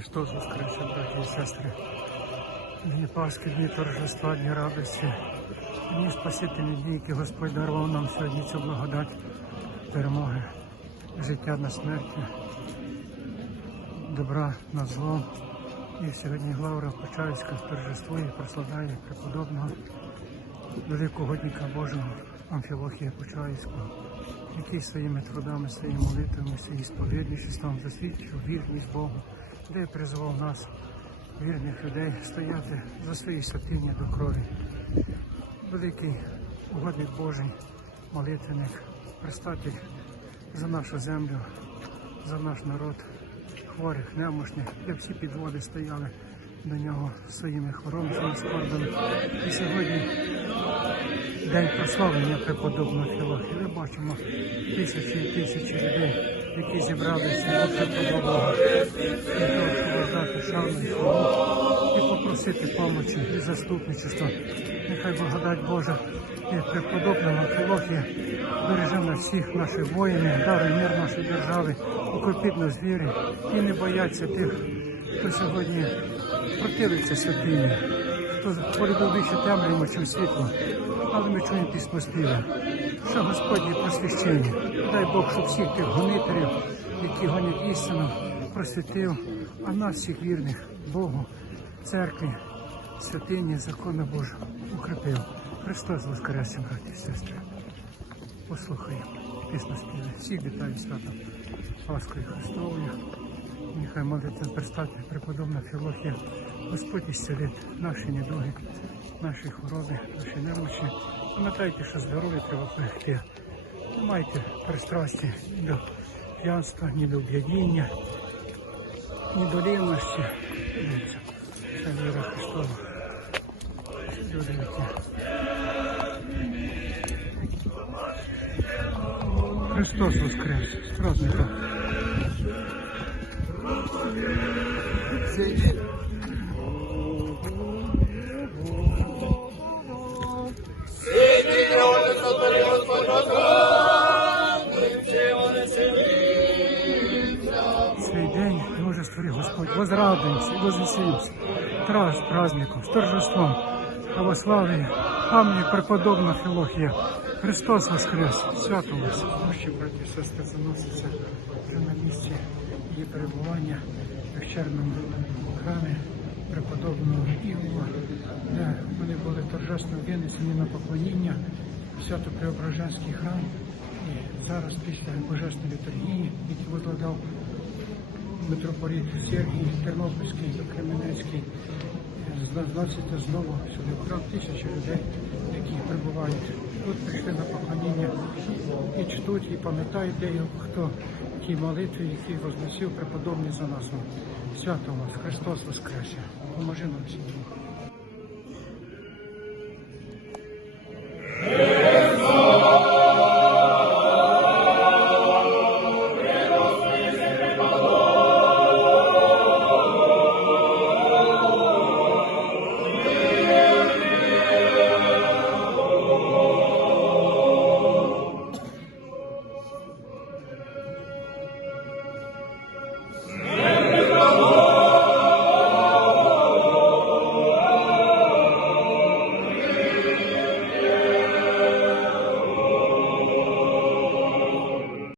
Христос Воскресе, браті і сестри. Дні Пасхи, дні торжества, дні радості, дні спасительні дні, які Господь дарував нам сьогодні цю благодать перемоги, життя на смерті, добра над злом. І сьогодні Главра Почаївська торжествує, прославляє преподобного великого годника Божого Амфілохія Почаївського, який своїми трудами, своїми молитвами, своїм сповідничеством засвідчив вірність Богу, де призивав нас, вірних людей, стояти за свої святині до крові. Великий угодник Божий, молитвенник, пристатель за нашу землю, за наш народ, хворих, немощних, де всі підводи стояли до нього своїми своїми скорбами. І сьогодні день прославлення преподобного Філохи. Ми бачимо тисячі і тисячі людей, які зібралися до преподобного попросити помочі і заступничества. Нехай благодать Божа і преподобного Філохія береже на всіх наших воїнів, дарує мир нашої держави, укріпить нас віри і не бояться тих, хто сьогодні противиться святині, хто полюбив більше темряву, чим світло. Але ми чуємо пісню співи, що Господнє просвящення. Дай Бог, щоб всіх тих гонителів, які гонять істину, просвітив, а нас всіх вірних Богу, церкві, святині, закону Божого укріпив. Христос Воскресе, браті і сестри. Послухаємо пісню співи. Всіх вітаю святом Пасхою Христовою. Нехай молиться предстати преподобна Філохія. Господь ісцелить наші недуги, наші хвороби, наші немочі. Пам'ятайте, що здоров'я треба берегти. Не майте пристрасті ні до п'янства, ні до об'єднання, ні до рівності. Це віра Христос Воскрес! З праздником! Цей день може створив Господь. Возрадуємося, возвеселимся. Траз праздником, з торжеством, православ'я, пам'ять преподобна Філохія. Христос Воскрес! Свято вас! Наші браті сестри заносяться на місці її перебування в пещерному храмі преподобного Ігова, де вони були торжественно винесені на поклоніння в Свято-Преображенський храм. І зараз після Божественної літургії, які викладав митрополіт Сергій Тернопільський та Кременецький, зноситься знову сюди храм тисячі людей, які прибувають. Тут прийшли на поклоніння і чтуть, і пам'ятають, де хто ті молитви, які возносив преподобний за нас. Свято вас, Христос Воскресе! Поможи нам всім.